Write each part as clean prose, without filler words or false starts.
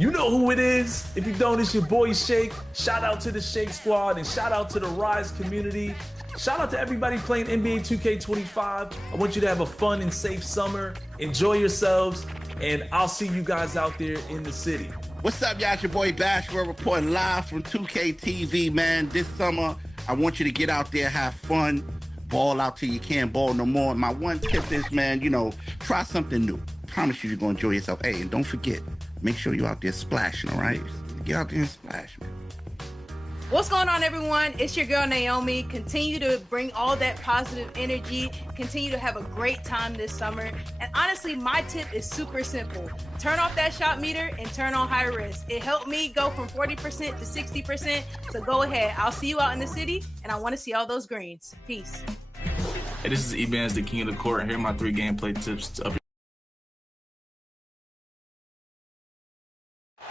You know who it is. If you don't, it's your boy Shake. Shout out to the Shake Squad and shout out to the Rise community. Shout out to everybody playing NBA 2K25. I want you to have a fun and safe summer. Enjoy yourselves, and I'll see you guys out there in the city. What's up, y'all? It's your boy Bashwell reporting live from 2K TV, man. This summer, I want you to get out there, have fun, ball out till you can't ball no more. My one tip is, man, try something new. Promise you're going to enjoy yourself. Hey, and don't forget, make sure you're out there splashing, all right? Get out there and splash, man. What's going on, everyone? It's your girl, Naomi. Continue to bring all that positive energy. Continue to have a great time this summer. And honestly, my tip is super simple. Turn off that shot meter and turn on high risk. It helped me go from 40% to 60%. So go ahead. I'll see you out in the city, and I want to see all those greens. Peace. Hey, this is Ebans, the king of the court, and here are my 3 gameplay tips.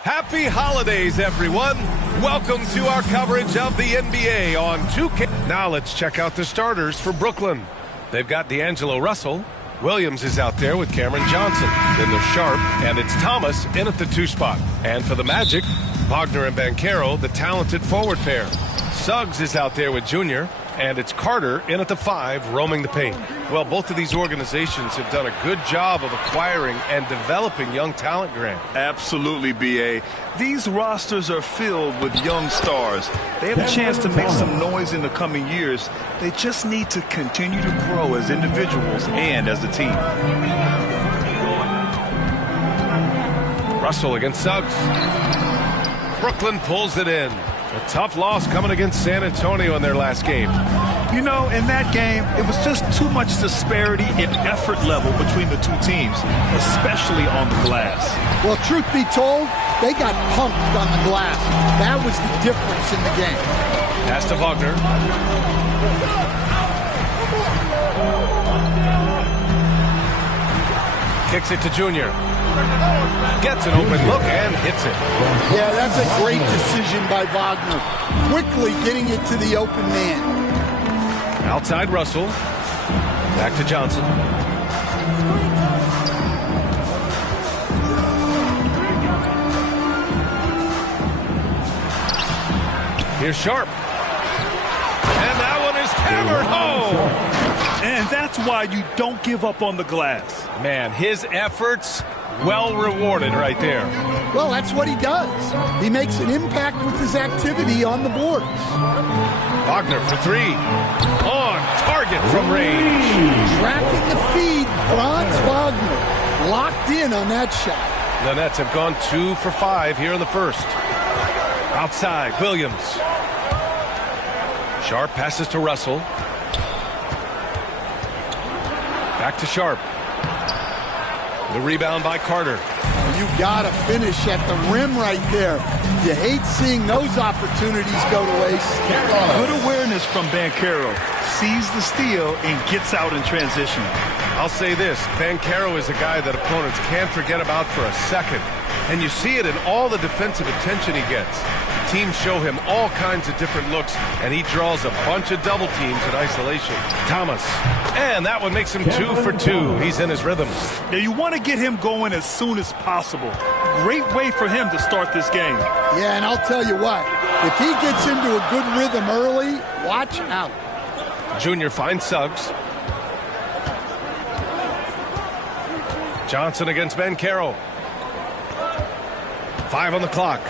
Happy holidays, everyone. Welcome to our coverage of the NBA on 2K. Now let's check out the starters for Brooklyn. They've got D'Angelo Russell. Williams is out there with Cameron Johnson. Then there's Sharp, and it's Thomas in at the 2 spot. And for the Magic, Wagner and Banchero, the talented forward pair. Suggs is out there with Junior, and it's Carter in at the 5, roaming the paint. Well, both of these organizations have done a good job of acquiring and developing young talent, Grant. Absolutely, B.A. These rosters are filled with young stars. They have a chance to make some noise in the coming years. They just need to continue to grow as individuals and as a team. Russell against Suggs. Brooklyn pulls it in. A tough loss coming against San Antonio in their last game. You know, in that game, it was just too much disparity in effort level between the two teams, especially on the glass. Well, truth be told, they got pumped on the glass. That was the difference in the game. Pass to Wagner. Kicks it to Junior. Gets an open look and hits it. Yeah, that's a great decision by Wagner. Quickly getting it to the open man. Outside Russell. Back to Johnson. Here's Sharp. And that one is hammered home. And that's why you don't give up on the glass. Man, his efforts well rewarded right there. Well, that's what he does. He makes an impact with his activity on the boards. Wagner for 3. On target from range. Tracking the feed, Franz Wagner. Locked in on that shot. The Nets have gone 2 for 5 here in the first. Outside, Williams. Sharp passes to Russell. Back to Sharp. The rebound by Carter. You got to finish at the rim right there. You hate seeing those opportunities go to waste. Good awareness from Banchero. Sees the steal and gets out in transition. I'll say this, Banchero is a guy that opponents can't forget about for a second. And you see it in all the defensive attention he gets. Teams show him all kinds of different looks, and he draws a bunch of double teams in isolation. Thomas. And that one makes him 2 for 2. He's in his rhythm. Now you want to get him going as soon as possible. Great way for him to start this game. Yeah, and I'll tell you what, if he gets into a good rhythm early, watch out. Junior finds Suggs. Johnson against Banchero. 5 on the clock.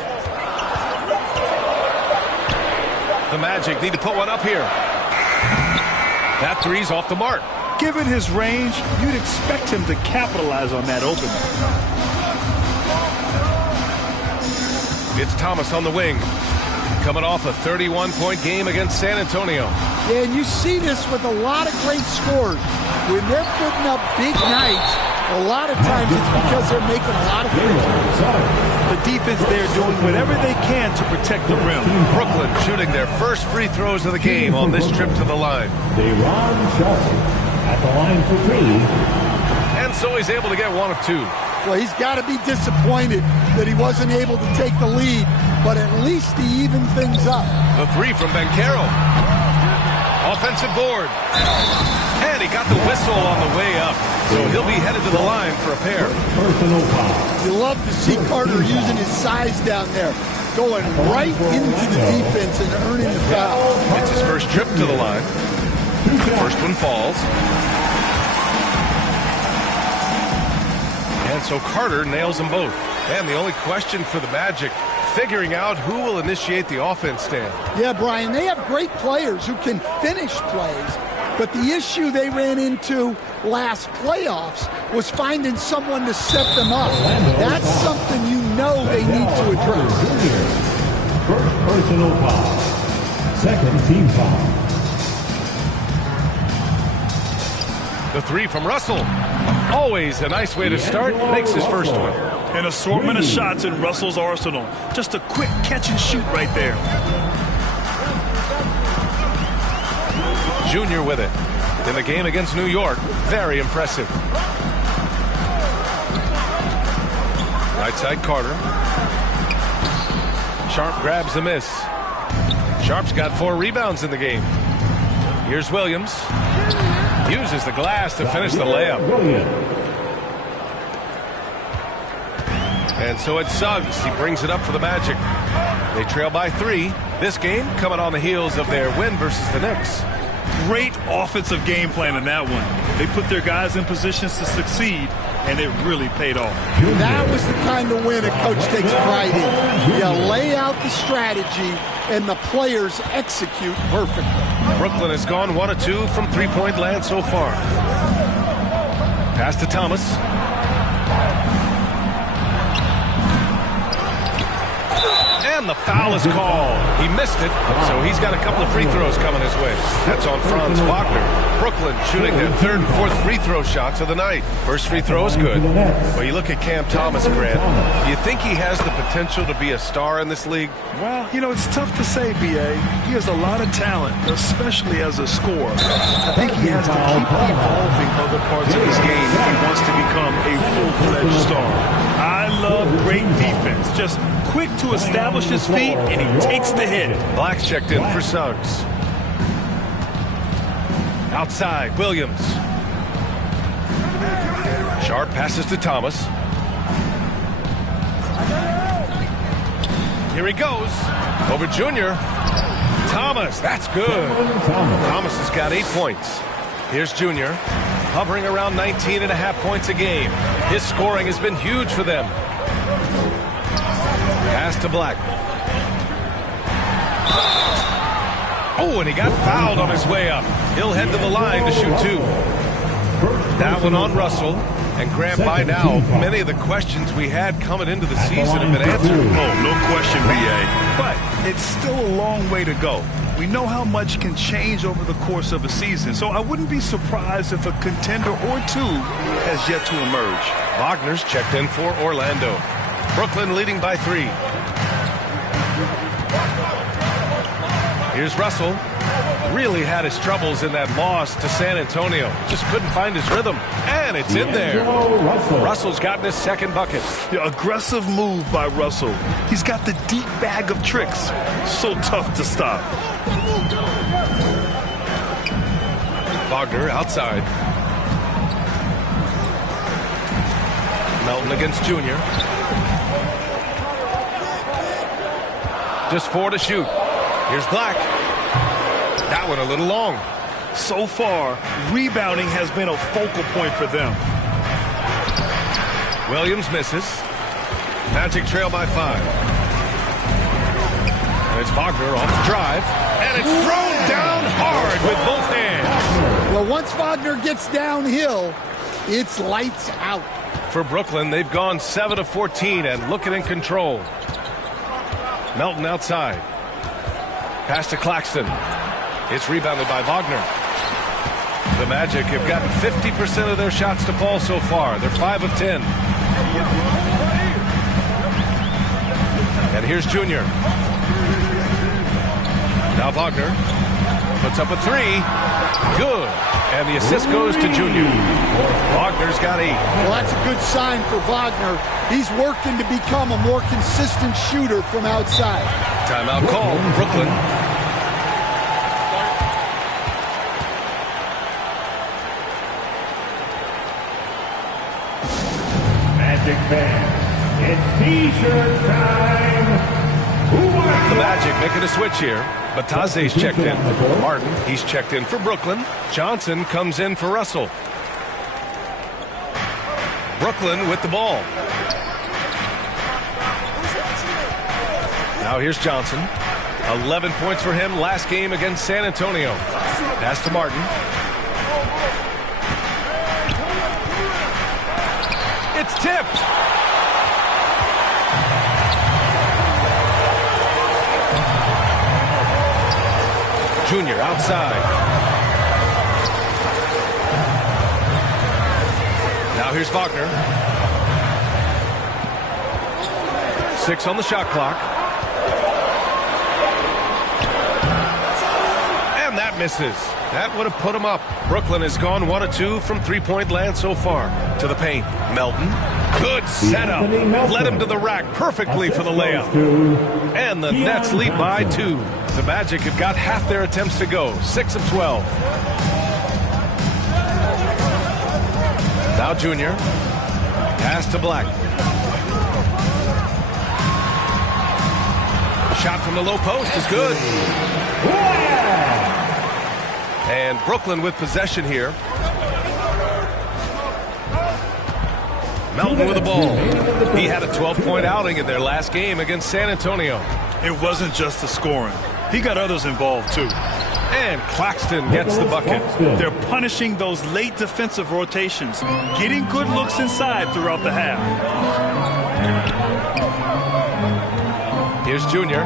The Magic need to put one up here. That 3's off the mark. Given his range, you'd expect him to capitalize on that opening. It's Thomas on the wing. Coming off a 31-point game against San Antonio. Yeah, and you see this with a lot of great scores. When they're putting up big nights, a lot of times it's because they're making a lot of free throws. The defense there doing whatever they can to protect the rim. Brooklyn shooting their first free throws of the game on this trip to the line. DeRon Sharp at the line for 3. And so he's able to get 1 of 2. Well, he's got to be disappointed that he wasn't able to take the lead, but at least he evened things up. The 3 from Banchero. Offensive board. And he got the whistle on the way up. So he'll be headed to the line for a pair. Personal foul. You love to see Carter using his size down there, going right into the defense and earning the foul. It's his first trip to the line. The first one falls. And so Carter nails them both. And the only question for the Magic, figuring out who will initiate the offense stand. Yeah, Brian, they have great players who can finish plays, but the issue they ran into last playoffs was finding someone to set them up. That's something you know they need to address. First personal foul. Second team foul. The three from Russell. Always a nice way to start. Makes his first one. An assortment of shots in Russell's arsenal. Just a quick catch and shoot right there. Junior with it. In the game against New York, very impressive. Right side Carter. Sharp grabs the miss. Sharp's got 4 rebounds in the game. Here's Williams. Uses the glass to finish the layup. And so it's Suggs. He brings it up for the Magic. They trail by 3. This game coming on the heels of their win versus the Knicks. Great offensive game plan in that one. They put their guys in positions to succeed, and it really paid off. That was the kind of win a coach takes pride in. You lay out the strategy, and the players execute perfectly. Brooklyn has gone 1 of 2 from three-point land so far. Pass to Thomas. And the foul is called. He missed it, so he's got a couple of free throws coming his way. That's on Franz Wagner. Brooklyn shooting their 3rd and 4th free throw shots of the night. First free throw is good. Well, you look at Cam Thomas, Grant. Do you think he has the potential to be a star in this league? Well, you know, it's tough to say, B.A. He has a lot of talent, especially as a scorer. I think he has to keep evolving other parts of his game if he wants to become a full-fledged star. I love great defense. Just quick to establish his feet, and he takes the hit. Black's checked in for Suggs. Outside, Williams. Sharp passes to Thomas. Here he goes. Over Junior. Thomas, that's good. Thomas has got 8 points. Here's Junior, hovering around 19.5 points a game. His scoring has been huge for them. Pass to Black. Oh, and he got fouled on his way up. He'll head to the line to shoot 2. That one on Russell. And Grant, by now, many of the questions we had coming into the season have been answered. Oh, no question, B.A. But it's still a long way to go. We know how much can change over the course of a season, so I wouldn't be surprised if a contender or 2 has yet to emerge. Wagner's checked in for Orlando. Brooklyn leading by 3. Here's Russell. Really had his troubles in that loss to San Antonio. Just couldn't find his rhythm. And it's in there. Russell's gotten his 2nd bucket. The aggressive move by Russell. He's got the deep bag of tricks. So tough to stop. Wagner outside. Melton against Junior. Just 4 to shoot. Here's Black. That one a little long. So far, rebounding has been a focal point for them. Williams misses. Magic trail by 5. And it's Wagner off the drive. And it's thrown down hard with both hands. Well, once Wagner gets downhill, it's lights out. For Brooklyn, they've gone 7 of 14 and looking in control. Melton outside. Pass to Claxton. It's rebounded by Wagner. The Magic have gotten 50% of their shots to fall so far. They're 5 of 10. And here's Junior. Now Wagner puts up a 3. Good. And the assist goes to Junior. Wagner's got 8. Well, that's a good sign for Wagner. He's working to become a more consistent shooter from outside. Timeout called. Brooklyn. T-shirt time. The Magic making a switch here. Bataze's checked in. Martin, he's checked in for Brooklyn. Johnson comes in for Russell. Brooklyn with the ball. Now here's Johnson. 11 points for him last game against San Antonio. Pass to Martin. It's tipped. Junior outside. Now here's Wagner. 6 on the shot clock. And that misses. That would have put him up. Brooklyn has gone 1 of 2 from three-point land so far. To the paint. Melton. Good setup. Led him to the rack perfectly for the layup. And the Nets lead by 2. The Magic have got half their attempts to go. 6 of 12. Now Junior. Pass to Black. Shot from the low post is good. And Brooklyn with possession here. Melton with the ball. He had a 12-point outing in their last game against San Antonio. It wasn't just the scoring. He got others involved, too. And Claxton gets the bucket. They're punishing those late defensive rotations, getting good looks inside throughout the half. Here's Junior.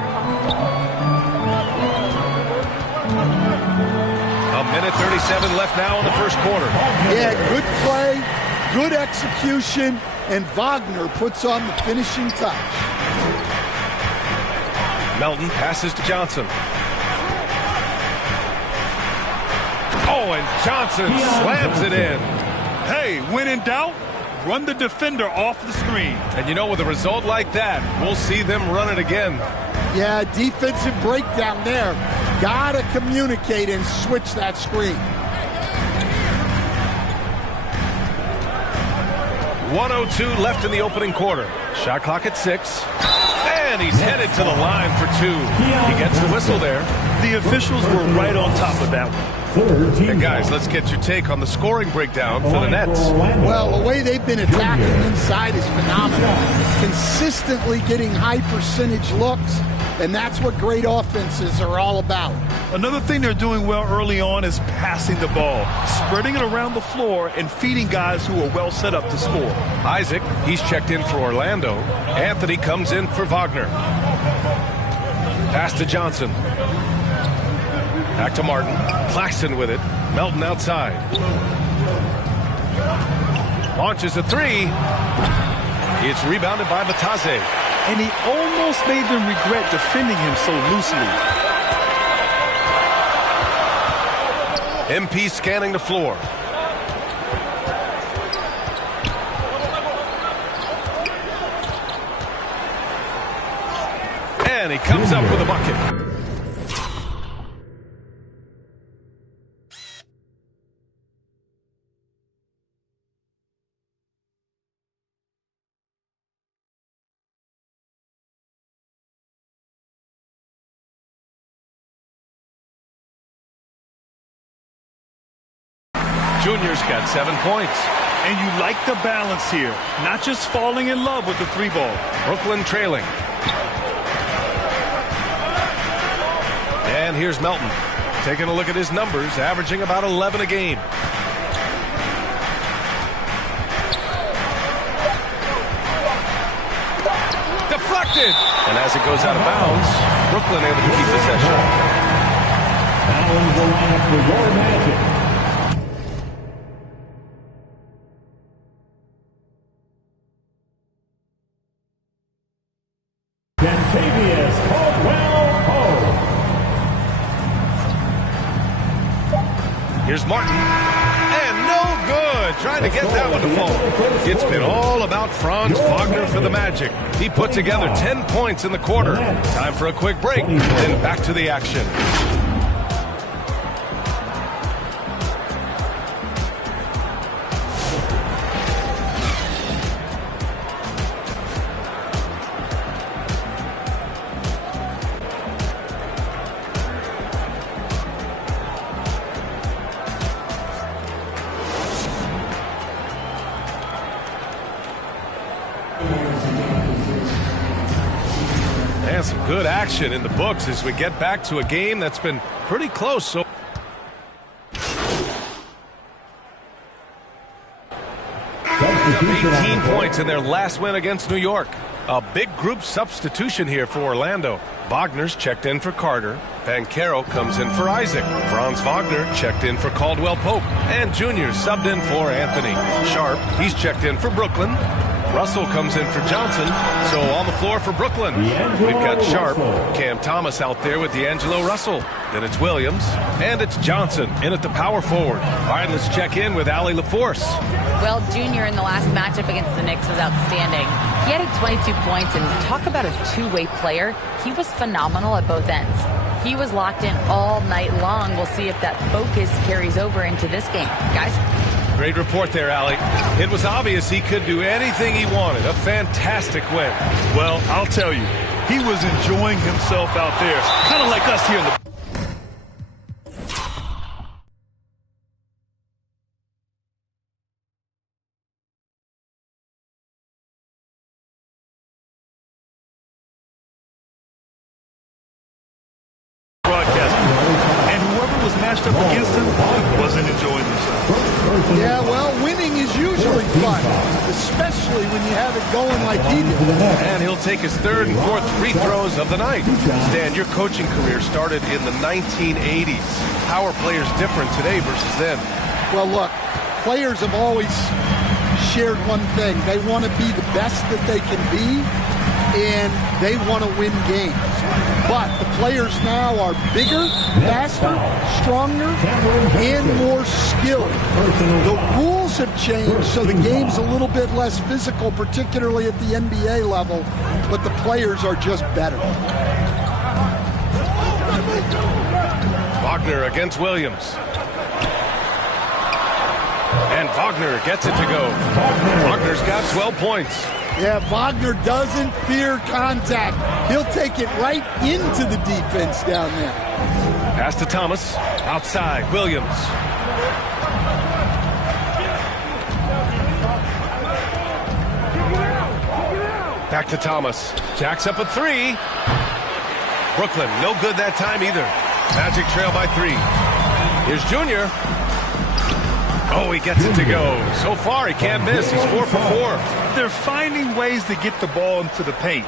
A minute 37 left now in the first quarter. Yeah, good play, good execution, and Wagner puts on the finishing touch. Melton passes to Johnson. Oh, and Johnson slams it in. Hey, when in doubt, run the defender off the screen. And you know, with a result like that, we'll see them run it again. Yeah, defensive breakdown there. Gotta communicate and switch that screen. 1:02 left in the opening quarter. Shot clock at 6. And he's headed to the line for 2. He gets the whistle there. The officials were right on top of that one. And guys, let's get your take on the scoring breakdown for the Nets. Well, the way they've been attacking inside is phenomenal. Consistently getting high percentage looks, and that's what great offenses are all about. Another thing they're doing well early on is passing the ball, spreading it around the floor and feeding guys who are well set up to score. Isaac, he's checked in for Orlando. Anthony comes in for Wagner. Pass to Johnson. Back to Martin. Claxton with it. Melton outside. Launches a 3. It's rebounded by Bataze. And he almost made them regret defending him so loosely. MP scanning the floor. And he comes up with a bucket. Junior's got 7 points. And you like the balance here, not just falling in love with the 3-ball. Brooklyn trailing. And here's Melton. Taking a look at his numbers, averaging about 11 a game. Deflected! And as it goes out of bounds, Brooklyn able to keep possession. Now in the lineup for your Magic. Here's Martin. And no good. Trying to get that one to fall. It's been all about Franz Wagner for the Magic. He put together 10 points in the quarter. Time for a quick break. Then back to the action. good action in the books as we get back to a game that's been pretty close. So 18 points in their last win against New York. A big group substitution here for Orlando. Wagner's checked in for Carter. Banchero comes in for Isaac. Franz Wagner checked in for Caldwell Pope. And Junior subbed in for Anthony. Sharp, he's checked in for Brooklyn. Russell comes in for Johnson. So on the floor for Brooklyn, we've got Sharp, Cam Thomas out there with D'Angelo Russell. Then it's Williams, and it's Johnson in at the power forward. All right, let's check in with Allie LaForce. Well, Junior in the last matchup against the Knicks was outstanding. He had 22 points, and talk about a two-way player. He was phenomenal at both ends. He was locked in all night long. We'll see if that focus carries over into this game. Guys? Great report there, Allie. It was obvious he could do anything he wanted. A fantastic win. Well, I'll tell you, he was enjoying himself out there, kind of like us here in the broadcast. And whoever was matched up against him wasn't enjoying himself. Yeah, well, winning is usually fun, especially when you have it going like he did. And he'll take his third and fourth free throws of the night. Stan, your coaching career started in the 1980s. How are players different today versus then? Well, look, players have always shared one thing. They want to be the best that they can be, and they want to win games. But the players now are bigger, faster, stronger, and more skilled. The rules have changed, so the game's a little bit less physical, particularly at the NBA level, but the players are just better. Wagner against Williams. And Wagner gets it to go. Wagner's got 12 points. Yeah, Wagner doesn't fear contact. He'll take it right into the defense down there. Pass to Thomas. Outside, Williams. Back to Thomas. Jacks up a three. Brooklyn, no good that time either. Magic trail by 3. Here's Junior. Oh, he gets it to go. So far, he can't miss. He's 4 for 4. They're finding ways to get the ball into the paint.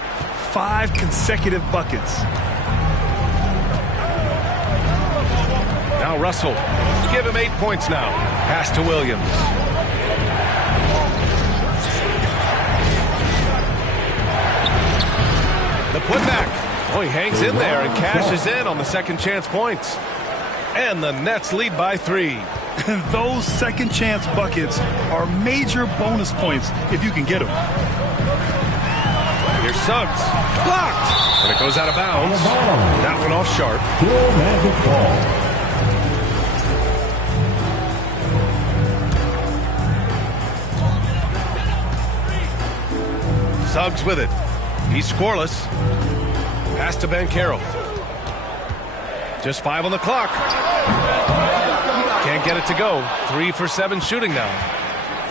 5 consecutive buckets. Now Russell. Give him 8 points now. Pass to Williams. The putback. Oh, he hangs in there and cashes in on the second chance points. And the Nets lead by 3. And those second chance buckets are major bonus points if you can get them. Here's Suggs. Blocked. And it goes out of bounds. That one off Sharp. Suggs with it. He's scoreless. Pass to Banchero. Just 5 on the clock. Can't get it to go. 3 for 7 shooting now.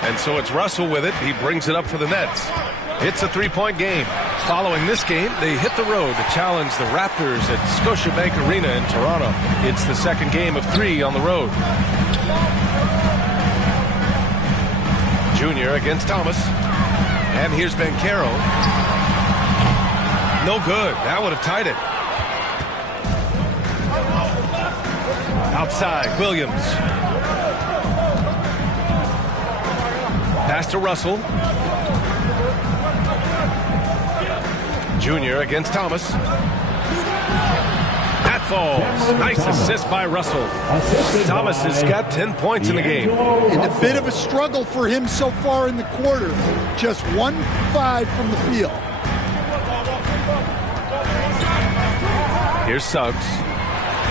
And so it's Russell with it. He brings it up for the Nets. It's a 3-point game. Following this game, they hit the road to challenge the Raptors at Scotiabank Arena in Toronto. It's the second game of 3 on the road. Junior against Thomas. And here's Banchero. No good. That would have tied it. Outside, Williams. Pass to Russell. Junior against Thomas. That falls. Nice assist by Russell. Thomas has got 10 points in the game. And a bit of a struggle for him so far in the quarter. Just 1 for 5 from the field. Here's Suggs.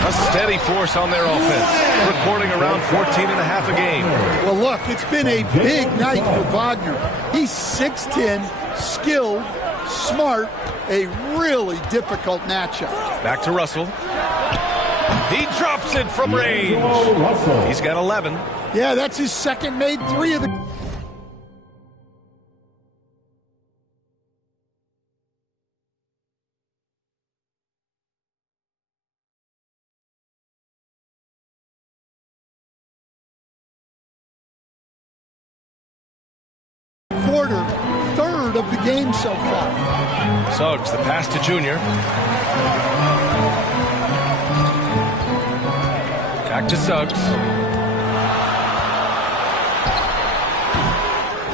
A steady force on their offense, recording around 14.5 a game. Well, look, it's been a big night for Wagner. He's 6'10", skilled, smart, a really difficult matchup. Back to Russell. He drops it from range. He's got 11. Yeah, that's his second made 3 of the... the game so far. Suggs, the pass to Junior. Back to Suggs.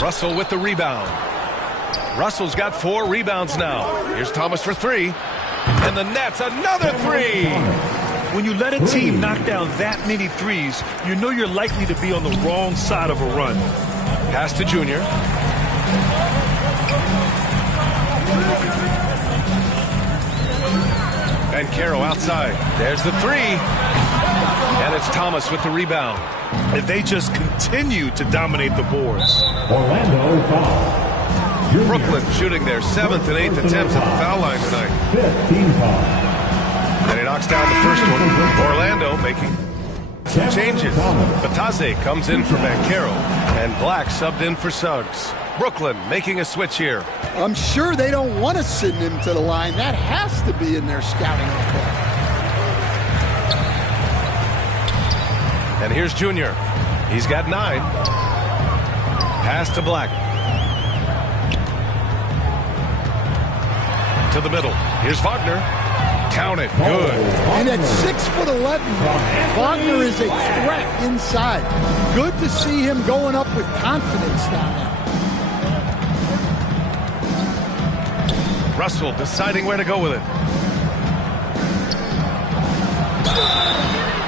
Russell with the rebound. Russell's got 4 rebounds now. Here's Thomas for 3. And the Nets, another 3! When you let a team knock down that many threes, you know you're likely to be on the wrong side of a run. Pass to Junior. And Caro outside. There's the 3. And it's Thomas with the rebound. And they just continue to dominate the boards. Orlando foul. Brooklyn shooting their 7th and 8th attempts at the foul line tonight. 15 foul. And he knocks down the first one. Orlando making some changes. Bataze comes in for Bancaro, and Black subbed in for Suggs. Brooklyn making a switch here. I'm sure they don't want to send him to the line. That has to be in their scouting report. And here's Junior. He's got 9. Pass to Black. To the middle. Here's Wagner. Count it. Good. And at 6'11", Wagner is a threat inside. Good to see him going up with confidence down there. Russell deciding where to go with it.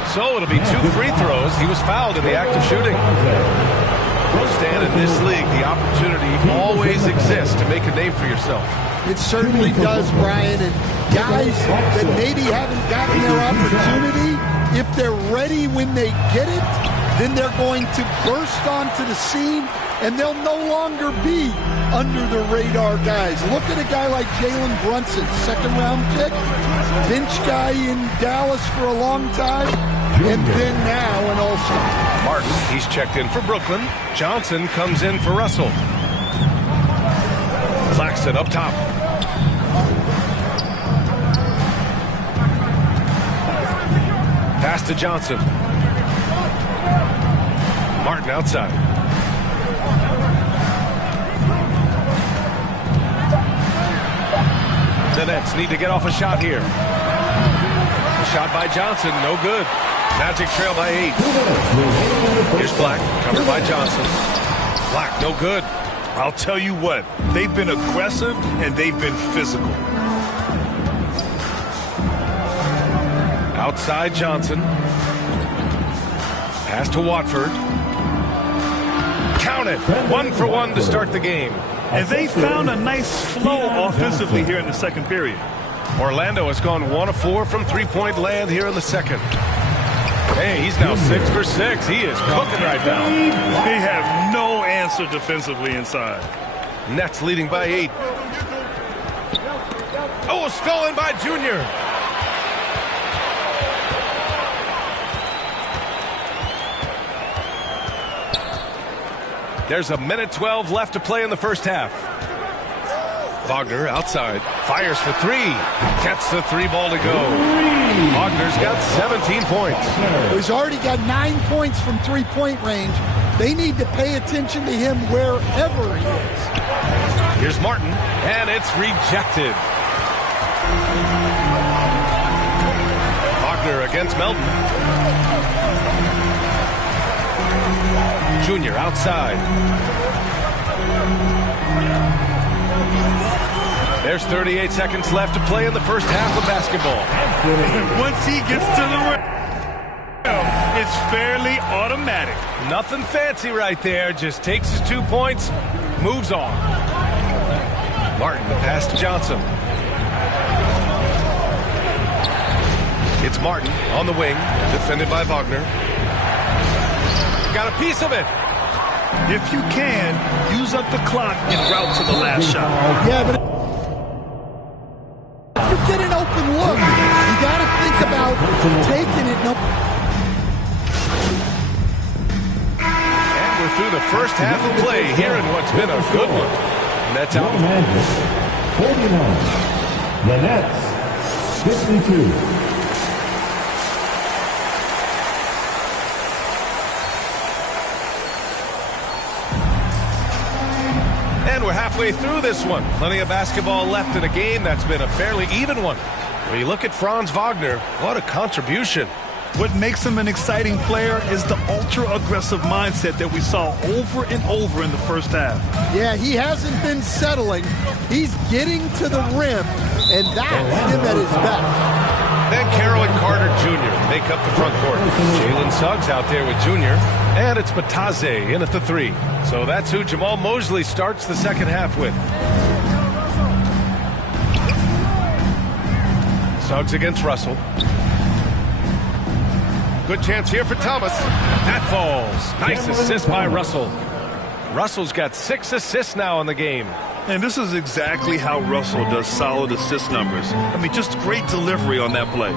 So it'll be 2 free throws. He was fouled in the act of shooting. Stan, in this league, the opportunity always exists to make a name for yourself. It certainly does, Brian. And guys that maybe haven't gotten their opportunity, if they're ready when they get it, then they're going to burst onto the scene, and they'll no longer be under the radar guys. Look at a guy like Jalen Brunson, 2nd-round pick, bench guy in Dallas for a long time, and then now an all-star. Martin, he's checked in for Brooklyn. Johnson comes in for Russell. Claxton up top. Pass to Johnson. Martin outside. The Nets need to get off a shot here. A shot by Johnson, no good. Magic trail by 8. Here's Black, covered by Johnson. Black, no good. I'll tell you what, they've been aggressive and they've been physical. Outside Johnson. Pass to Watford. Count it. 1 for 1 to start the game. And they found a nice flow offensively here in the second period. Orlando has gone 1 of 4 from three-point land here in the second. Hey, he's now 6 for 6. He is cooking right now. They have no answer defensively inside. Nets leading by 8. Oh, stolen by Junior. There's a minute 12 left to play in the first half. Wagner outside, fires for 3. Gets the 3-ball to go. Wagner's got 17 points. He's already got 9 points from three-point range. They need to pay attention to him wherever he is. Here's Martin, and it's rejected. Wagner against Melton. Junior outside. There's 38 seconds left to play in the first half of basketball. Once he gets to the rim, it's fairly automatic. Nothing fancy right there. Just takes his 2 points, moves on. Martin, the pass to Johnson. It's Martin on the wing, defended by Wagner. Got a piece of it. If you can, use up the clock en route to the last shot. Yeah, but if you get an open look, you got to think about taking it. And we're through the first half of play here in what's been a good one. Nets out. 49. The Nets, 52. And And we're halfway through this one. Plenty of basketball left in a game that's been a fairly even one. When you look at Franz Wagner, what a contribution. What makes him an exciting player is the ultra-aggressive mindset that we saw over and over in the first half. Yeah, he hasn't been settling. He's getting to the rim, and that's him at his best. Then Carroll and Carter Jr. make up the front court. Jalen Suggs out there with Jr. And it's Bataze in at the 3. So that's who Jamal Mosley starts the second half with. Suggs against Russell. Good chance here for Thomas. That falls. Nice assist by Russell. Russell's got 6 assists now in the game. And this is exactly how Russell does solid assist numbers. I mean, just great delivery on that play.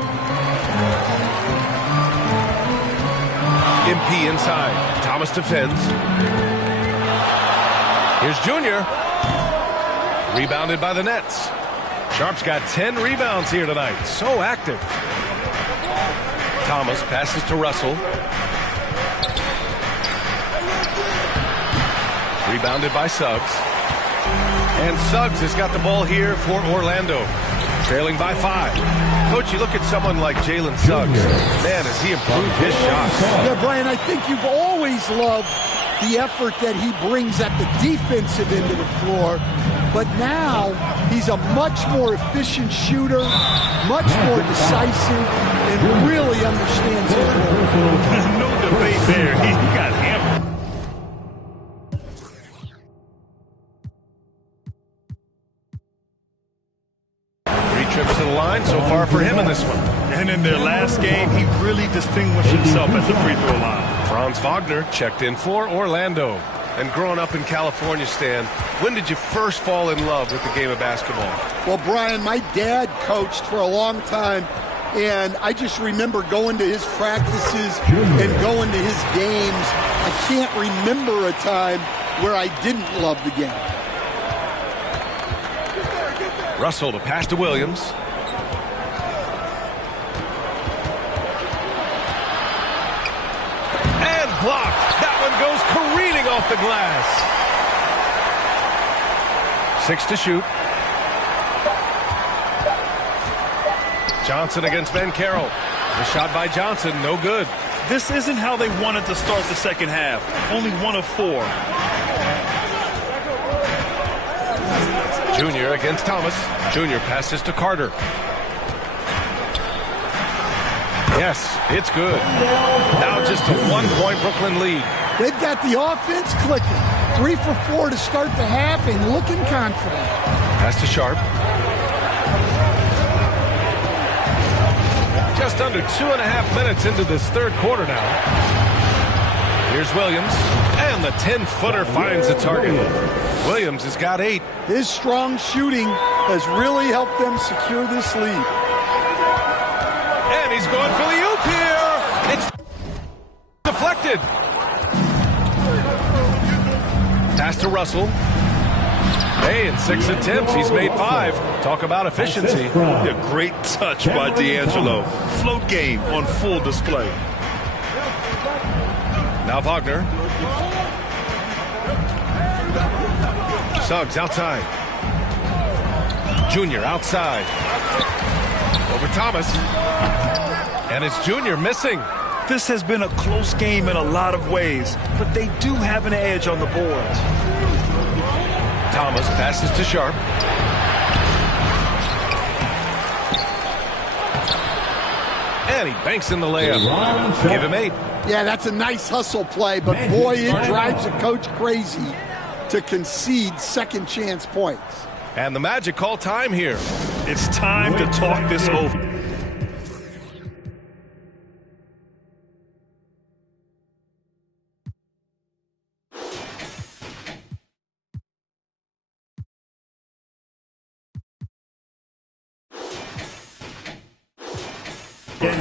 MP inside. Thomas defends. Here's Junior. Rebounded by the Nets. Sharp's got 10 rebounds here tonight. So active. Thomas passes to Russell. Rebounded by Suggs. And Suggs has got the ball here for Orlando. Trailing by 5. Coach, you look at someone like Jalen Suggs. Man, has he improved his shots. Yeah, Brian, I think you've always loved the effort that he brings at the defensive end of the floor. But now he's a much more efficient shooter, much more decisive, and really understands his role. No debate there. He got hammered. Trips to the line so far for him in this one. And in their last game, he really distinguished himself at the free throw line. Franz Wagner checked in for Orlando. And growing up in California, Stan, when did you first fall in love with the game of basketball? Well, Brian, my dad coached for a long time, and I just remember going to his practices and going to his games. I can't remember a time where I didn't love the game. Russell to pass to Williams. And blocked. That one goes careening off the glass. 6 to shoot. Johnson against Ben Carroll. The shot by Johnson, no good. This isn't how they wanted to start the second half. Only 1 of 4. Junior against Thomas. Junior passes to Carter. Yes, it's good. Now just a 1-point Brooklyn lead. They've got the offense clicking. 3 for 4 to start the half and looking confident. Pass to Sharp. Just under 2.5 minutes into this third quarter now. Here's Williams. And the 10-footer finds the target. Williams has got 8. His strong shooting has really helped them secure this lead. And he's going for the oop here. It's deflected. Pass to Russell. Hey, in 6 attempts, he's made 5. Talk about efficiency. A great touch by D'Angelo. Float game on full display. Now Wagner. Suggs outside. Junior outside. Over Thomas. And it's Junior missing. This has been a close game in a lot of ways, but they do have an edge on the boards. Thomas passes to Sharp. And he banks in the layup. Give him 8. Yeah, that's a nice hustle play, but boy, it drives a coach crazy to concede second chance points. And the Magic call time here. It's time to talk this over.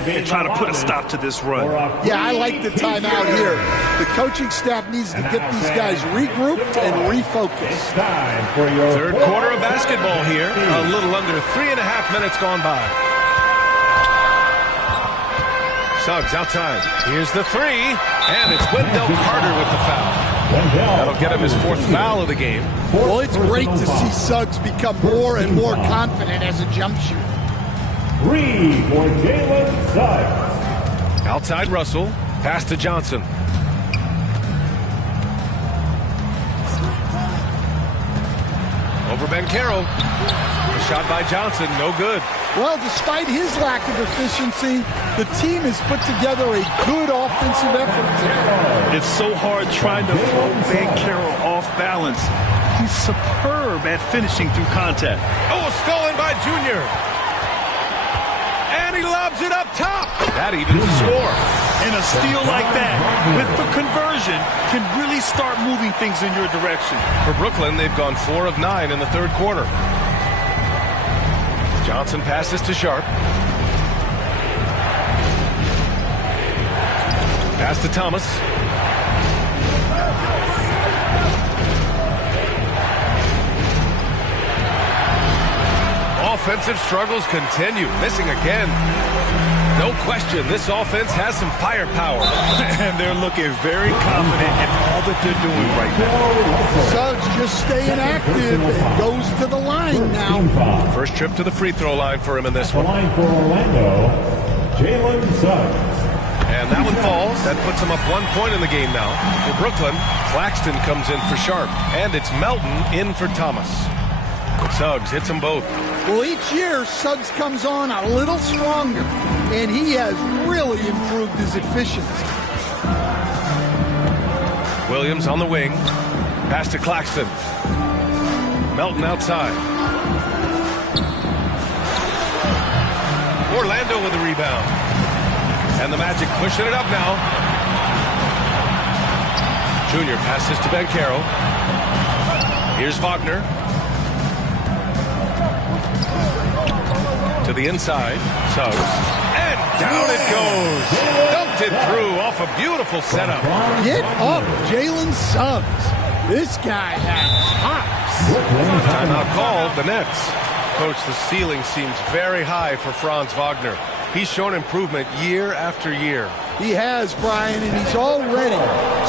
And try to put a stop to this run. Yeah, I like the timeout here. The coaching staff needs to get these guys regrouped and refocused. Third quarter of basketball here. A little under 3.5 minutes gone by. Suggs outside. Here's the 3. And it's Wendell Carter with the foul. That'll get him his 4th foul of the game. Well, it's great to see Suggs become more and more confident as a jump shooter. 3 for Jalen Suggs. Outside Russell, pass to Johnson. Over Bencaro. A shot by Johnson, no good. Well, despite his lack of efficiency, the team has put together a good offensive effort today. It's so hard trying to throw Bencaro off balance. He's superb at finishing through contact. Oh, stolen by Junior. And he lobs it up top. That evens the score. And a steal like that, with the conversion, can really start moving things in your direction. For Brooklyn, they've gone 4 of 9 in the 3rd quarter. Johnson passes to Sharp. Pass to Thomas. Offensive struggles continue. Missing again. No question, this offense has some firepower. And they're looking very confident in all that they're doing right now. Suggs just staying active and goes to the line now. First trip to the free throw line for him in this one. Line for Orlando, Jalen Suggs. And that one falls. That puts him up 1 point in the game now. For Brooklyn, Claxton comes in for Sharp. And it's Melton in for Thomas. Suggs hits them both. Well, each year, Suggs comes on a little stronger, and he has really improved his efficiency. Williams on the wing. Pass to Claxton. Melton outside. Orlando with the rebound. And the Magic pushing it up now. Junior passes to Bencaro. Here's Wagner. To the inside, Suggs, and down it goes. Dumped it through off a beautiful setup. Get up, Jalen Suggs. This guy has hops. Timeout called, the Nets. Coach, the ceiling seems very high for Franz Wagner. He's shown improvement year after year. He has, Brian, and he's already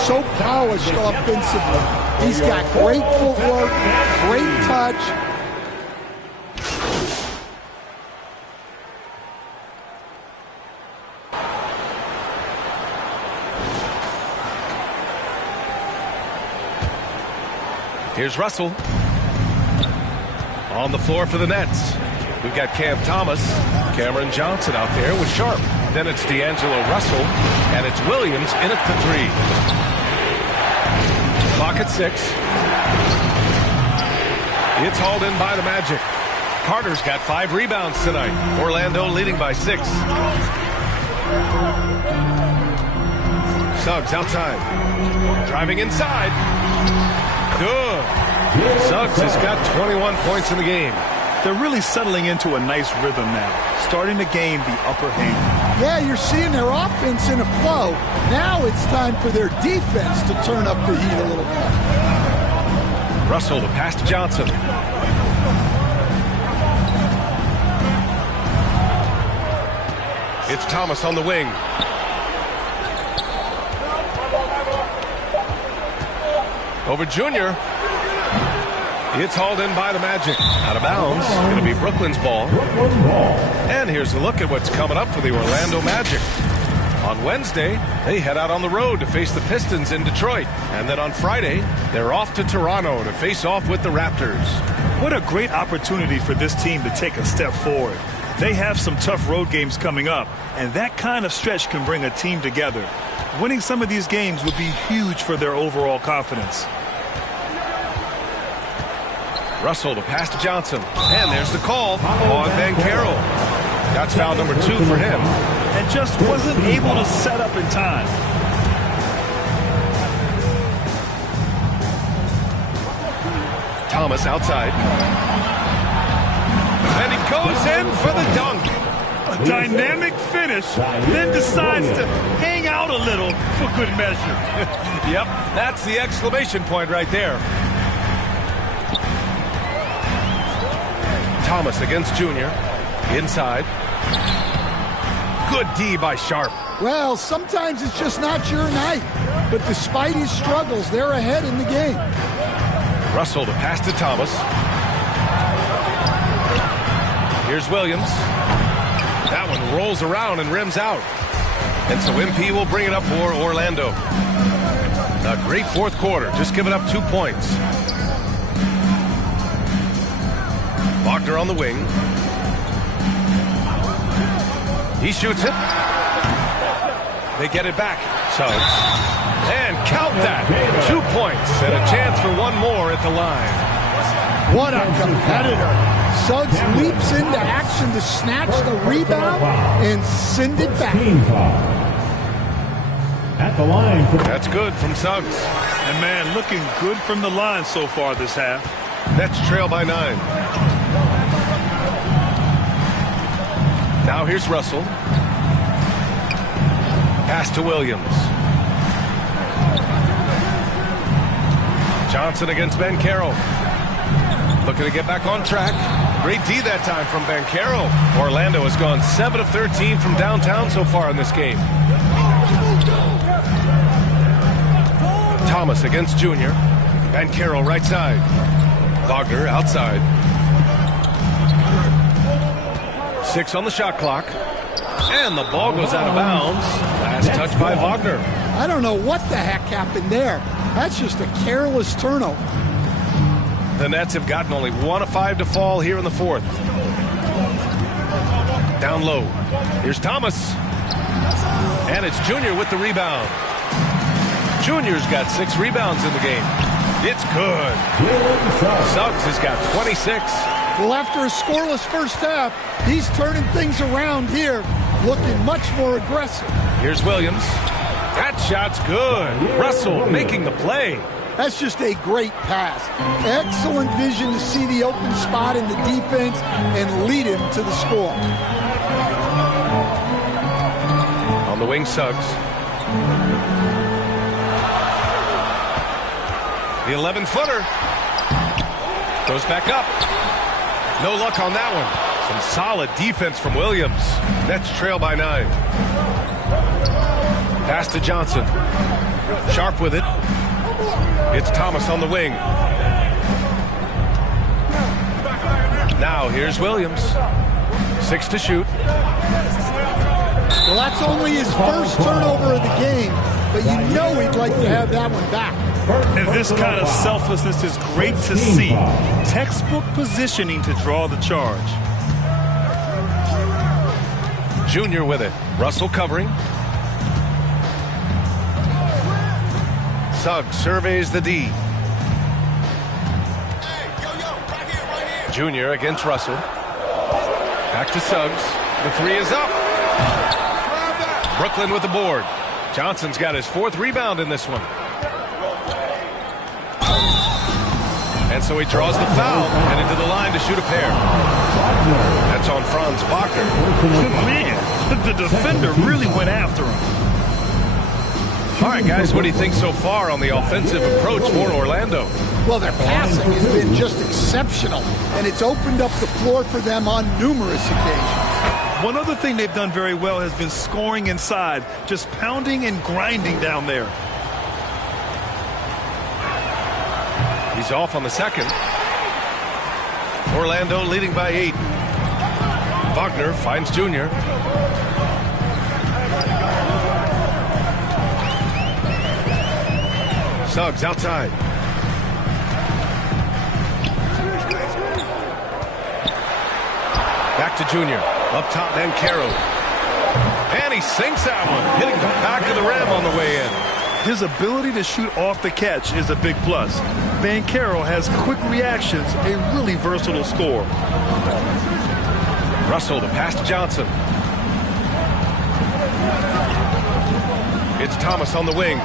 so polished offensively. He's got great footwork, great touch. Here's Russell. On the floor for the Nets. We've got Cam Thomas, Cameron Johnson out there with Sharp. Then it's D'Angelo Russell, and it's Williams in at the 3. Clock at 6. It's hauled in by the Magic. Carter's got 5 rebounds tonight. Orlando leading by 6. Suggs outside. Driving inside. Good. Suggs has got 21 points in the game. They're really settling into a nice rhythm now, starting to gain the upper hand. Yeah, you're seeing their offense in a flow. Now it's time for their defense to turn up the heat a little more. Russell to pass to Johnson. It's Thomas on the wing. Over Junior. It's hauled in by the Magic. Out of bounds. Going to be Brooklyn's ball. And here's a look at what's coming up for the Orlando Magic. On Wednesday, they head out on the road to face the Pistons in Detroit. And then on Friday, they're off to Toronto to face off with the Raptors. What a great opportunity for this team to take a step forward. They have some tough road games coming up, and that kind of stretch can bring a team together. Winning some of these games would be huge for their overall confidence. Russell to pass to Johnson. And there's the call on Bencaro. That's foul number 2 for him. And just wasn't able to set up in time. Thomas outside. And he goes in for the dunk. A dynamic finish, then decides to hang out a little for good measure. Yep, that's the exclamation point right there. Thomas against Junior. Inside. Good D by Sharp. Well, sometimes it's just not your night. but despite his struggles, they're ahead in the game. Russell to pass to Thomas. Here's Williams. That one rolls around and rims out. And so MP will bring it up for Orlando. A great fourth quarter, just giving up 2 points. Wagner on the wing. He shoots it. They get it back. Suggs. And count that. 2 points and a chance for one more at the line. What a competitor. Suggs leaps into action to snatch the rebound and send it back. At the line. That's good from Suggs. And man, looking good from the line so far this half. Nets trail by 9. Now here's Russell. Pass to Williams. Johnson against Ben Carroll. Looking to get back on track. Great D that time from Ben Carroll. Orlando has gone 7 of 13 from downtown so far in this game. Thomas against Junior. Ben Carroll right side. Wagner outside. 6 on the shot clock. And the ball goes out of bounds. Last touch by Wagner. I don't know what the heck happened there. That's just a careless turnover. The Nets have gotten only 1 of 5 to fall here in the fourth. Down low. Here's Thomas. And it's Junior with the rebound. Junior's got 6 rebounds in the game. It's good. Suggs has got 26. Well, after a scoreless first half, he's turning things around here, looking much more aggressive. Here's Williams. That shot's good. Russell making the play. That's just a great pass. Excellent vision to see the open spot in the defense and lead him to the score. On the wing, Suggs. The 11-footer. Goes back up. No luck on that one. Some solid defense from Williams. Nets trail by 9. Pass to Johnson. Sharp with it. It's Thomas on the wing. Now here's Williams. 6 to shoot. Well, that's only his first turnover of the game, but you know he'd like to have that one back. And this kind of selflessness is great to see. Textbook positioning to draw the charge. Junior with it. Russell covering. Suggs surveys the D. Junior against Russell. Back to Suggs. The 3 is up. Brooklyn with the board. Johnson's got his 4th rebound in this one. And so he draws the foul, heading to the line to shoot a pair. That's on Franz Wagner. Man, the defender really went after him. All right, guys, what do you think so far on the offensive approach for Orlando? Well, their passing has been just exceptional, and it's opened up the floor for them on numerous occasions. One other thing they've done very well has been scoring inside, just pounding and grinding down there. He's off on the second. Orlando leading by 8. Wagner finds Junior. Suggs outside. Back to Junior. Up top, then Carroll. And he sinks that one, hitting the back of the rim on the way in. His ability to shoot off the catch is a big plus. Van Carroll has quick reactions, a really versatile scorer. Russell to pass to Johnson. It's Thomas on the wing.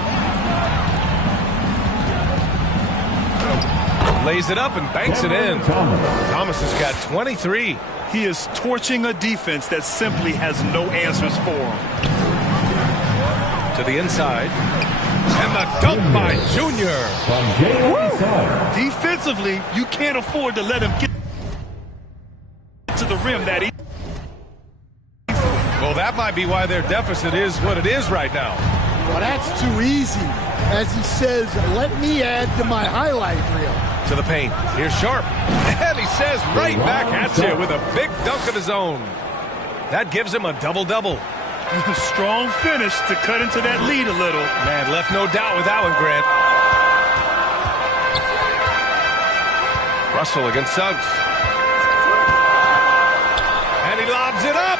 Lays it up and banks it in. Thomas has got 23. He is torching a defense that simply has no answers for him. To the inside. And the dunk by Junior. Defensively, you can't afford to let him get to the rim that easily. Well, that might be why their deficit is what it is right now. Well, that's too easy. As he says, let me add to my highlight reel. To the paint. Here's Sharp. And he says right back at you with a big dunk of his own. That gives him a double-double. Strong finish to cut into that lead a little. Man, left no doubt with that one, Grant. Russell against Suggs. And he lobs it up.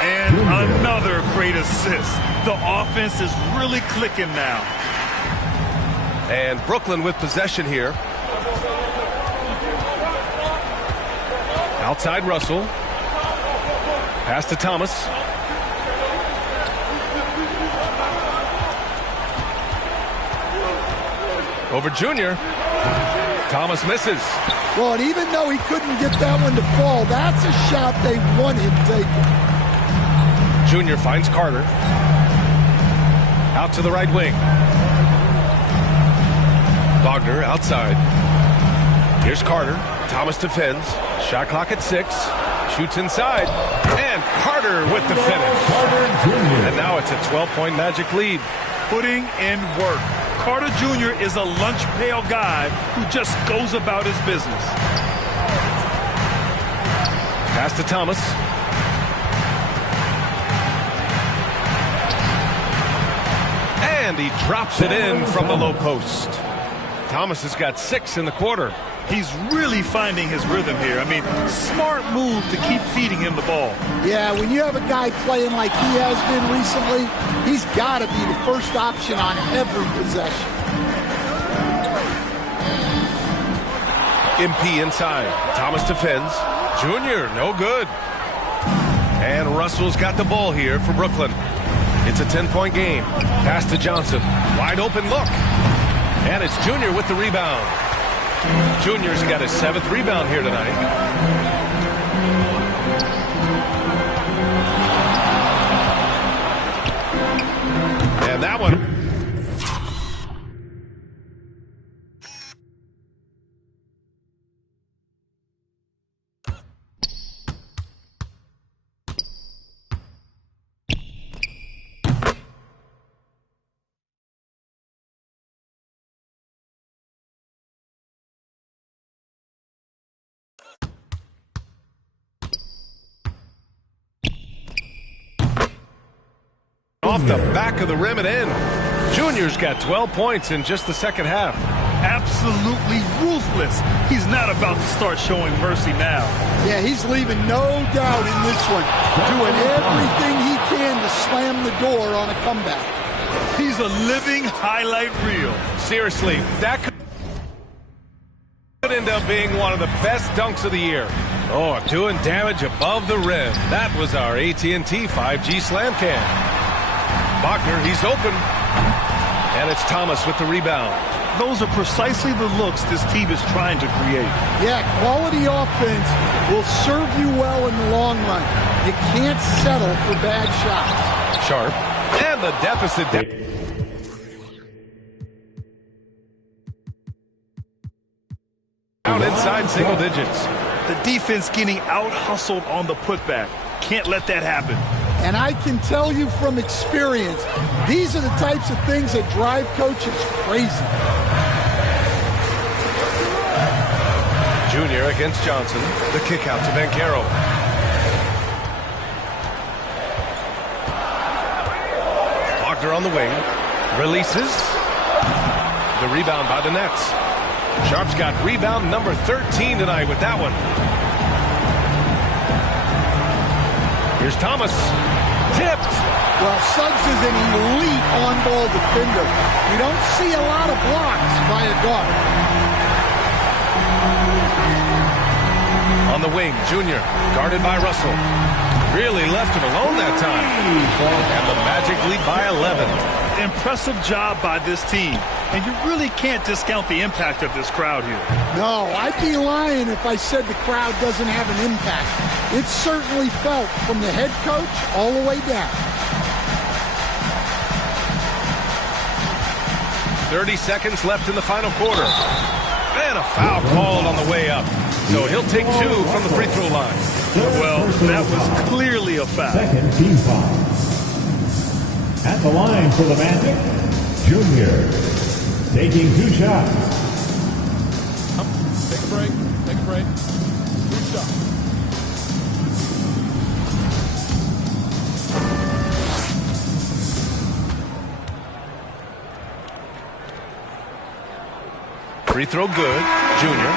And another great assist. The offense is really clicking now. And Brooklyn with possession here. Outside Russell. Pass to Thomas. Over Junior. Thomas misses. Well, and even though he couldn't get that one to fall, that's a shot they want him taking. Junior finds Carter. Out to the right wing. Wagner outside. Here's Carter. Thomas defends. Shot clock at 6. Shoots inside. And Carter with the finish. And now it's a 12-point Magic lead. Putting in work. Carter Jr. is a lunch pail guy who just goes about his business. Pass to Thomas. And he drops it in from the low post. Thomas has got 6 in the quarter. He's really finding his rhythm here. I mean, smart move to keep feeding him the ball. Yeah, when you have a guy playing like he has been recently, he's got to be the first option on every possession. MP inside. Thomas defends. Junior, no good. And Russell's got the ball here for Brooklyn. It's a 10-point game. Pass to Johnson. Wide open look. And it's Junior with the rebound. Junior's got his 7th rebound here tonight. And that one. Off the back of the rim and in. Junior's got 12 points in just the second half. Absolutely ruthless. He's not about to start showing mercy now. Yeah, he's leaving no doubt in this one. Doing everything he can to slam the door on a comeback. He's a living highlight reel. Seriously, that could end up being one of the best dunks of the year. Oh, doing damage above the rim. That was our AT&T 5G slam cam. Wagner, he's open. And it's Thomas with the rebound. Those are precisely the looks this team is trying to create. Yeah, quality offense will serve you well in the long run. You can't settle for bad shots. Sharp. And the deficit. Down inside single digits. The defense getting out-hustled on the putback. Can't let that happen. And I can tell you from experience, these are the types of things that drive coaches crazy. Junior against Johnson. The kick out to Banchero. Wagner on the wing. Releases. The rebound by the Nets. Sharp's got rebound number 13 tonight with that one. Here's Thomas. Tipped. Well, Suggs is an elite on-ball defender. You don't see a lot of blocks by a guard. On the wing, Junior, guarded by Russell. Really left him alone that time. And the Magic lead by 11. Impressive job by this team. And you really can't discount the impact of this crowd here. No, I'd be lying if I said the crowd doesn't have an impact. It's certainly felt from the head coach all the way down. 30 seconds left in the final quarter. And a foul called on the way up. So he'll take 2 from the free throw line. Well, that was clearly a foul. Second team foul. At the line for the Magic, Junior. Taking 2 shots. Take a break. Take a break. 2 shots. Free throw good. Junior.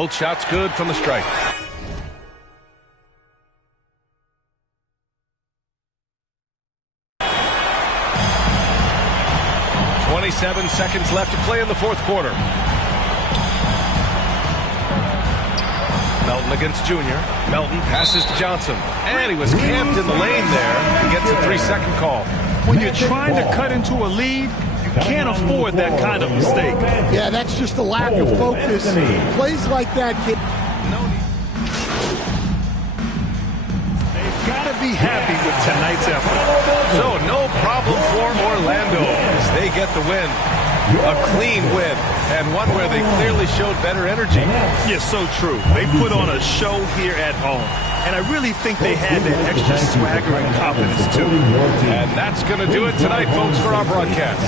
Both shots good from the strike. Seconds left to play in the fourth quarter. Melton against Junior. Melton passes to Johnson. And he was camped in the lane there. He gets a 3-second call. When you're trying to cut into a lead, you can't afford that kind of mistake. Yeah, that's just a lack of focus. Plays like that, kid. They've got to be happy with tonight's effort. So no problem for Orlando as they get the win. A clean win, and one where they clearly showed better energy. Yes, so true. They put on a show here at home, and I really think they had that extra swagger and confidence, too. And that's going to do it tonight, folks, for our broadcast.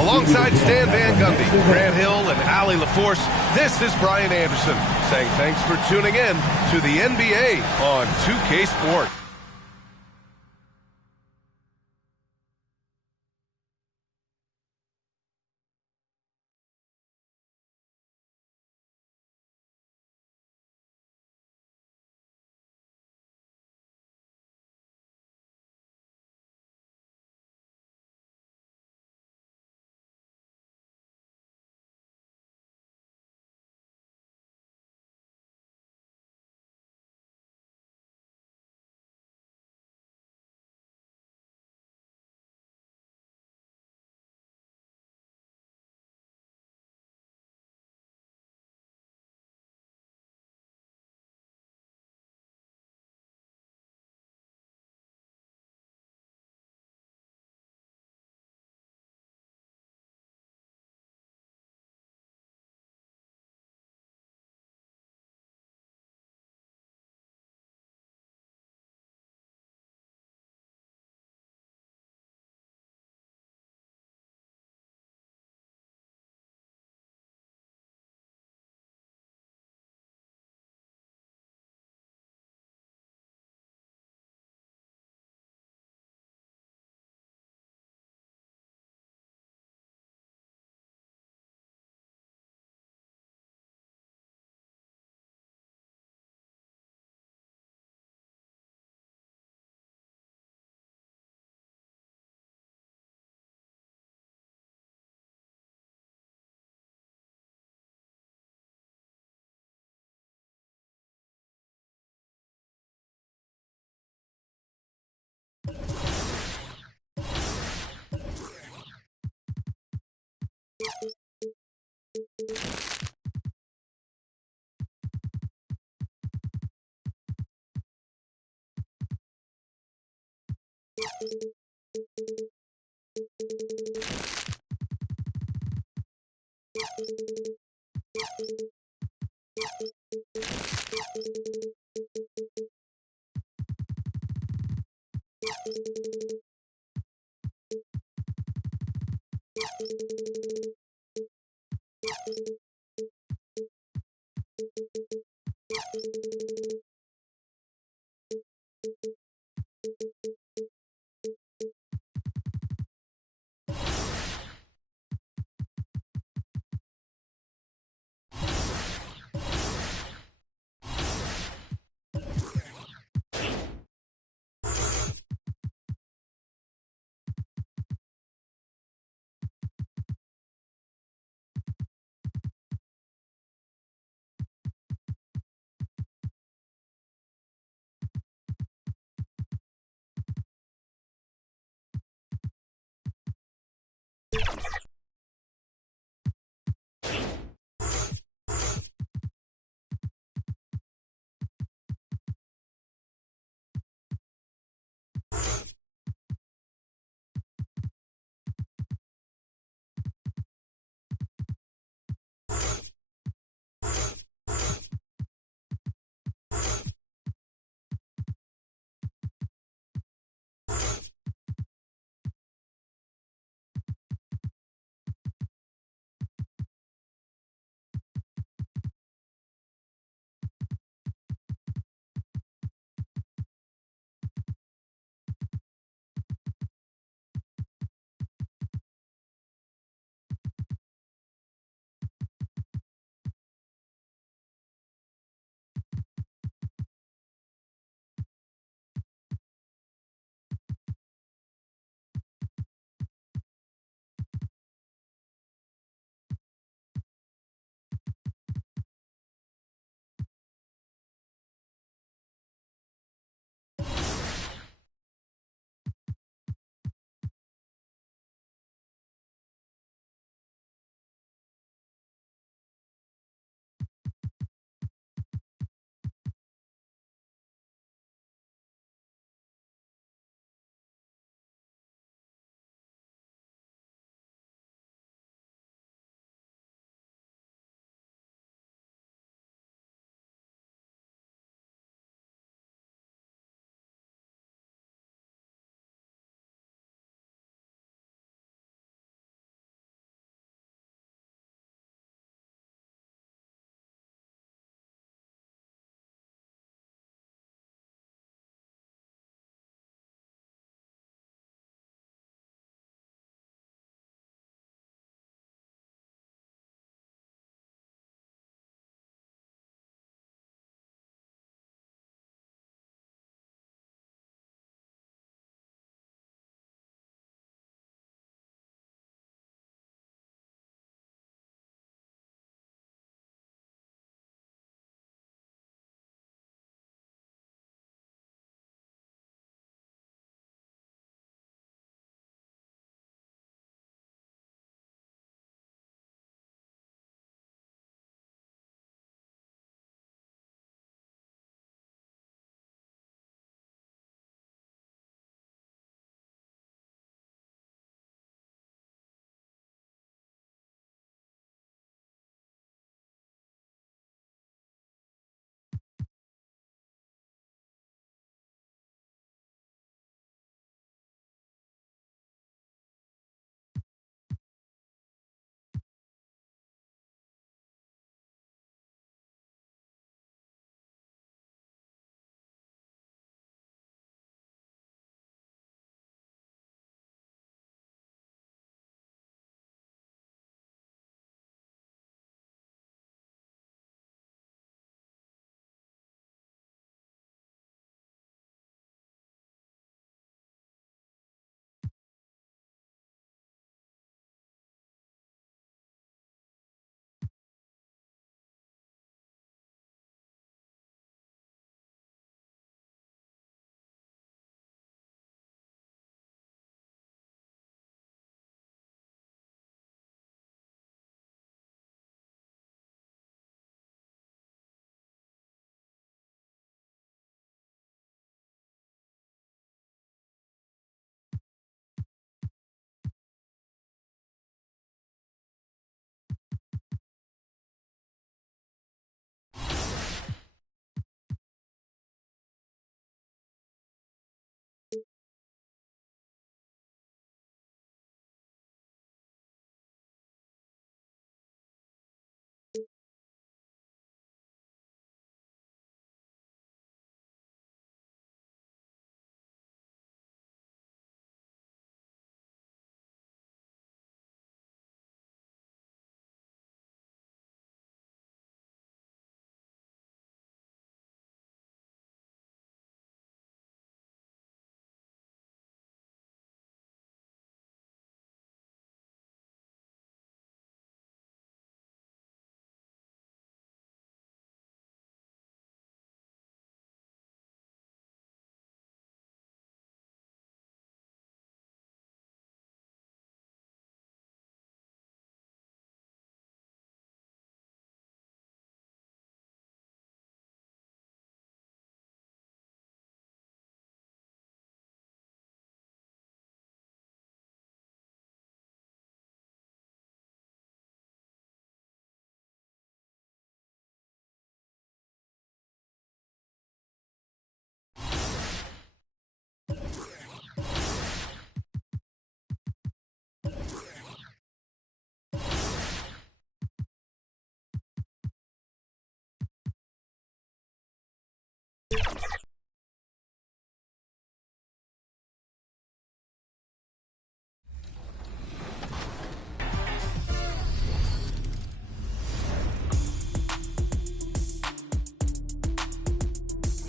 Alongside Stan Van Gundy, Grant Hill, and Allie LaForce, this is Brian Anderson saying thanks for tuning in to the NBA on 2K Sport.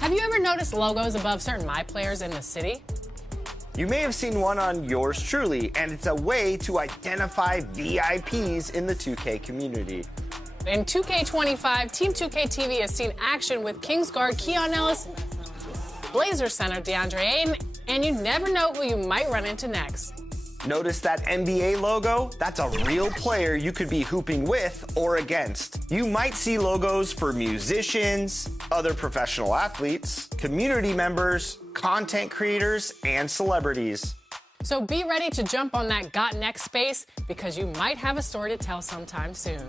Have you ever noticed logos above certain My Players in the city? You may have seen one on yours truly, and it's a way to identify VIPs in the 2K community. In 2K25, Team 2K TV has seen action with Kings guard Keon Ellis, Blazer center DeAndre Ayton, and you never know who you might run into next. Notice that NBA logo? That's a real player you could be hooping with or against. You might see logos for musicians, other professional athletes, community members, content creators, and celebrities. So be ready to jump on that Got Next space because you might have a story to tell sometime soon.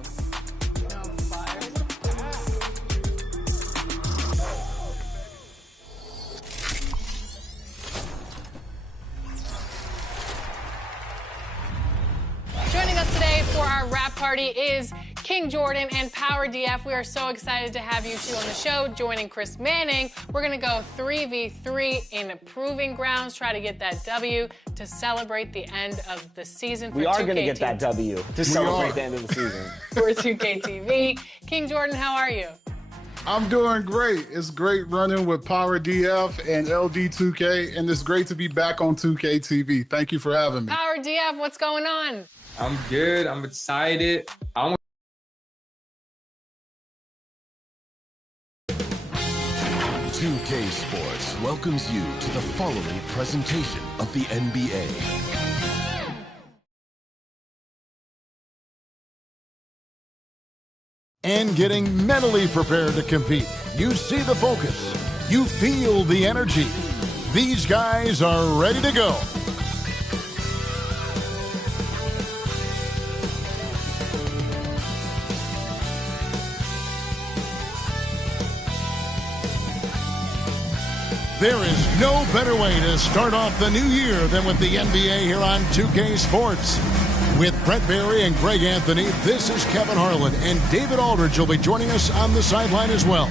Joining us today for our wrap party is King Jordan and Power DF. We are so excited to have you two on the show. Joining Chris Manning, we're going to go 3v3 in proving grounds, try to get that W to celebrate the end of the season for 2K TV. We are going to get that W to celebrate the end of the season. For 2K TV. King Jordan, how are you? I'm doing great. It's great running with Power DF and LD2K, and it's great to be back on 2K TV. Thank you for having me. Power DF, what's going on? I'm good. I'm excited. 2K Sports welcomes you to the following presentation of the NBA. And getting mentally prepared to compete. You see the focus. You feel the energy. These guys are ready to go. There is no better way to start off the new year than with the NBA here on 2K Sports. With Brett Barry and Greg Anthony, this is Kevin Harlan, and David Aldridge will be joining us on the sideline as well.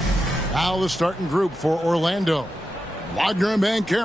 Now the starting group for Orlando. Wagner and Banchero.